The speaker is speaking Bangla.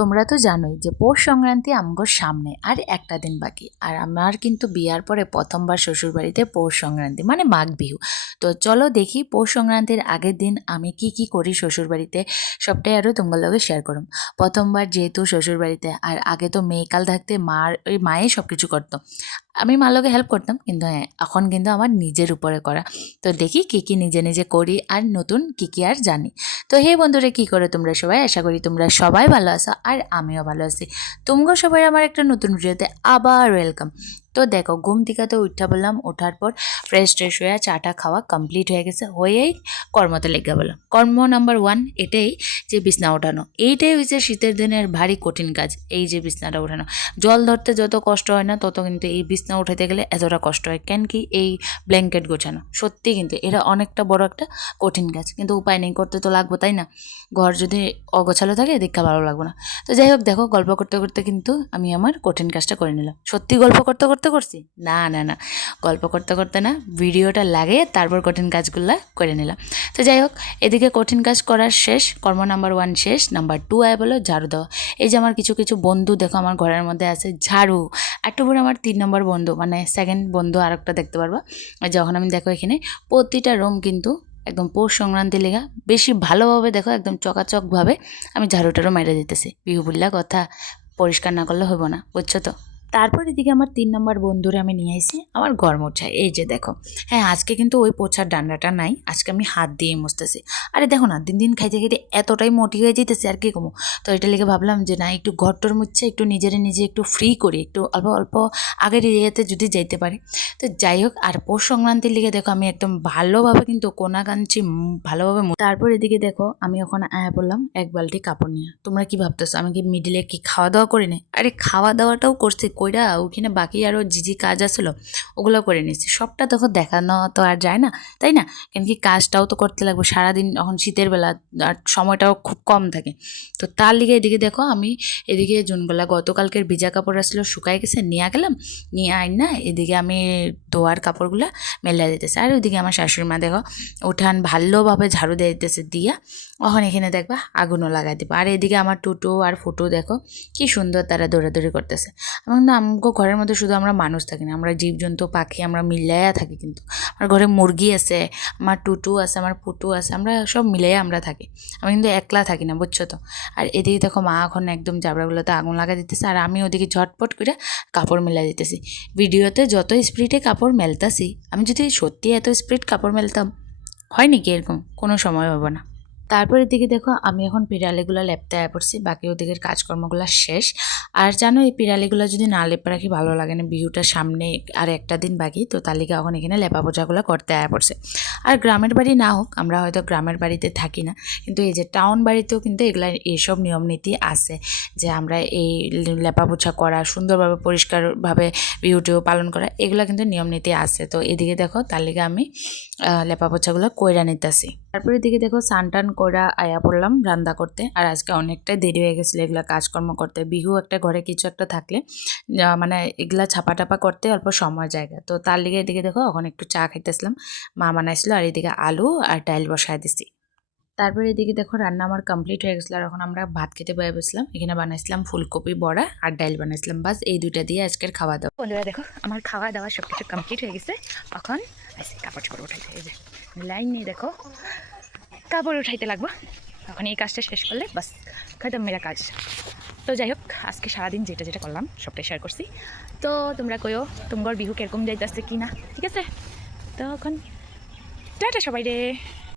তোমরা তো জানোই যে পৌষ সংক্রান্তি আমগোর সামনে আর একটা দিন বাকি। আর আমার কিন্তু বিয়ার পরে প্রথমবার শ্বশুরবাড়িতে পৌষ সংক্রান্তি মানে মাঘ বিহু। তো চলো দেখি পৌষ সংক্রান্তির আগের দিন আমি কি কি করি শ্বশুরবাড়িতে, সবটাই আরও তোমার লগে শেয়ার করুম। প্রথমবার যেহেতু শ্বশুরবাড়িতে, আর আগে তো মেয়েকাল থাকতে মায়ে সব কিছু করতো, আমি মার লগে হেল্প করতাম, কিন্তু হ্যাঁ এখন কিন্তু আমার নিজের উপরে করা। তো দেখি কী কী নিজে নিজে করি আর নতুন কী কী আর জানি। তো হে বন্ধুরা, কী করে তোমরা সবাই? আশা করি তোমরা সবাই ভালো আছো আর আমিও ভালো আছি। তোমরা সবাই আমার একটা নতুন ভিডিওতে আবার ওয়েলকাম। তো দেখো, ঘুম থেকে তো উঠা বললাম, ওঠার পর ফ্রেশ ট্রেশ হয়ে চাটা খাওয়া কমপ্লিট হয়ে গেছে, হয়েই কর্মতে লেগে বললাম। কর্ম নাম্বার 1 এটাই যে বিছনা ওঠানো। এইটাই হচ্ছে শীতের দিনের ভারী কঠিন কাজ, এই যে বিছনাটা ওঠানো। জল ধরতে যত কষ্ট হয় না, তত কিন্তু এই বিছনা উঠাতে গেলে এতটা কষ্ট হয়। কেন কি, এই ব্ল্যাঙ্কেট গোছানো সত্যি কিন্তু এটা অনেকটা বড় একটা কঠিন কাজ, কিন্তু উপায় নেই, করতে তো লাগবো, তাই না? ঘর যদি অগোছালো থাকে দেখা ভালো লাগবে না। তো যাই হোক, দেখো গল্প করতে করতে কিন্তু আমি আমার কঠিন কাজটা করে নিলাম। সত্যি গল্প করতে করতে করছি না না না, গল্প করতে করতে না, ভিডিওটা লাগিয়ে তারপর কঠিন কাজগুলো করে নিলাম। তো যাই হোক, এদিকে কঠিন কাজ করার শেষ, কর্ম নাম্বার 1 শেষ। নাম্বার 2 আয় বলো ঝাড়ু দেওয়া। এই যে আমার কিছু কিছু বন্ধু দেখো আমার ঘরের মধ্যে আছে ঝাড়ু। একটু পরে আমার 3 নম্বর বন্ধু, মানে সেকেন্ড বন্ধু আর একটা দেখতে পারবা। আর যখন আমি দেখো এখানে প্রতিটা রুম কিন্তু একদম পৌষ সংক্রান্তি লেগা বেশি ভালোভাবে দেখো একদম চকাচকভাবে আমি ঝাড়ুটারও মেরে দিতেছি। বিহু বললা কথা, পরিষ্কার না করলে হইব না, বুঝছো তো? তারপর এদিকে আমার 3 নম্বর বন্ধুরে আমি নিয়ে আসি আমার ঘর মোছায়। এই যে দেখো, হ্যাঁ আজকে কিন্তু ওই পোছার ডান্ডাটা নাই, আজকে আমি হাত দিয়ে মুছতেছি। আরে দেখো না, দিন দিন খাইতে খাইতে এতটাই মোটি হয়ে যেতেছে, আর কি কমো। তো এটা লেগে ভাবলাম যে না, একটু ঘরটর মুছছে, একটু নিজের নিজে একটু ফ্রি করি, একটু অল্প অল্প আগের ইয়েতে যদি যাইতে পারি। তো যাই হোক, আর পৌষ সংক্রান্তির লিগে দেখো আমি একদম ভালোভাবে কিন্তু কোনা কাঞ্চি ভালোভাবে। তারপর এদিকে দেখো আমি ওখানে আয়া পড়লাম এক বালতি কাপড় নিয়ে। তোমরা কি ভাবতেছো আমি কি মিডিলে কি খাওয়া দাওয়া করি না? আরে খাওয়া দাওয়াটাও করছি, কইরা ওখানে বাকি আরও যে কাজ আসলো ওগুলো করে নিচ্ছি। সবটা দেখো দেখানো তো আর যায় না, তাই না? কেন কি কাজটাও তো করতে লাগবে সারাদিন, এখন শীতের বেলা আর সময়টাও খুব কম থাকে। তো তার লিগে এদিকে দেখো আমি এদিকে জুনগুলা গতকালকের ভিজা কাপড় আসলো, শুকাই গেছে, নিয়ে গেলাম। নিয়ে আইন না এদিকে আমি ধোয়ার কাপড়গুলো মেলা দিতেছে। আর ওইদিকে আমার শাশুড়ি মা দেখো উঠান ভালোভাবে ঝাড়ু দিয়ে দিতেছে, দিয়া ওখানে এখানে দেখবা আগুনও লাগাই দেবো। আর এদিকে আমার টুটু আর ফুটু দেখো কি সুন্দর তারা দৌড়াদৌড়ি করতেছে। এবং না, আমাকে ঘরের মধ্যে শুধু আমরা মানুষ থাকি না, আমরা জীবজন্তু পাখি আমরা মিলাইয়া থাকি। কিন্তু আমার ঘরে মুরগি আছে, আমার টুটু আছে, আমার ফুটু আছে, আমরা সব মিলাইয়া আমরা থাকি। আমি কিন্তু একলা থাকি না, বুঝছো তো? আর এদিকে দেখো মা এখন একদম জাবড়াগুলোতে আগুন লাগা দিতেছে, আর আমি ওদিকে ঝটপট করে কাপড় মেলা দিতেছি। ভিডিওতে যত স্পিডে কাপড় মেলতাছি, আমি যদি সত্যি এত স্পিড কাপড় মেলতাম, হয় নাকি এরকম? কোনো সময় হবে না। তারপরের দিকে দেখো আমি এখন পিরালিগুলো লেপতে আয়া পড়ছি, বাকি ওদিকের কাজকর্মগুলো শেষ। আর জানো, এই পিরালিগুলো যদি না লেপে রাখি ভালো লাগে না। বিহুটার সামনে আর একটা দিন বাকি, তো তার লিগে এখন এখানে লেপা পোছাগুলো করতে আয়া পড়ছে। আর গ্রামের বাড়ি না হোক, আমরা হয়তো গ্রামের বাড়িতে থাকি না, কিন্তু এই যে টাউন বাড়িতেও কিন্তু এগুলা এইসব নিয়ম নীতি আছে, যে আমরা এই লেপা পোছা করা, সুন্দরভাবে পরিষ্কারভাবে বিহুটিও পালন করা, এগুলো কিন্তু নিয়ম নীতি আছে। তো এদিকে দেখো তার লিগে আমি লেপা পোছাগুলো কইরা নিতেছি। তারপরে দিকে দেখো স্নান টান কইরা আয়া পড়লাম রান্না করতে। আর আজকে অনেকটাই দেরি হয়ে গেছিলো এগুলা কাজকর্ম করতে। বিহু একটা ঘরে কিছু একটা থাকলে মানে এগুলা ছাপা টাপা করতে অল্প সময় জায়গা। তো তার লিগে এদিকে দেখো এখন একটু চা খাইতেছিলাম, মা বানাইছিল, আর এদিকে আলু আর ডাইল বসায় দিছি। তারপরে এদিকে দেখো রান্না আমার কমপ্লিট হয়ে গেছিলো, আর এখন আমরা ভাত খেতে বয়ে বসলাম। এখানে বানাইছিলাম ফুলকপি বড়া আর ডাইল বানাইছিলাম, বাস এই দুইটা দিয়ে আজকের খাওয়া দাওয়া। বন্ধুরা দেখো আমার খাওয়া দাওয়া সব কিছু কমপ্লিট হয়ে গেছে। এখন কাপড় চোপড় উঠাইতে, এই যে লাইন নিয়ে দেখো কাপড় উঠাইতে লাগবো। এখন এই কাজটা শেষ করলে বাস খতম মেরা কাজ। তো যাই হোক, আজকে সারাদিন যেটা যেটা করলাম সবটাই শেয়ার করছি। তো তোমরা কইও তোমার বিহু কিরকম যাইতেছে কি না, ঠিক আছে? তো এখন টাটা সবাই রে।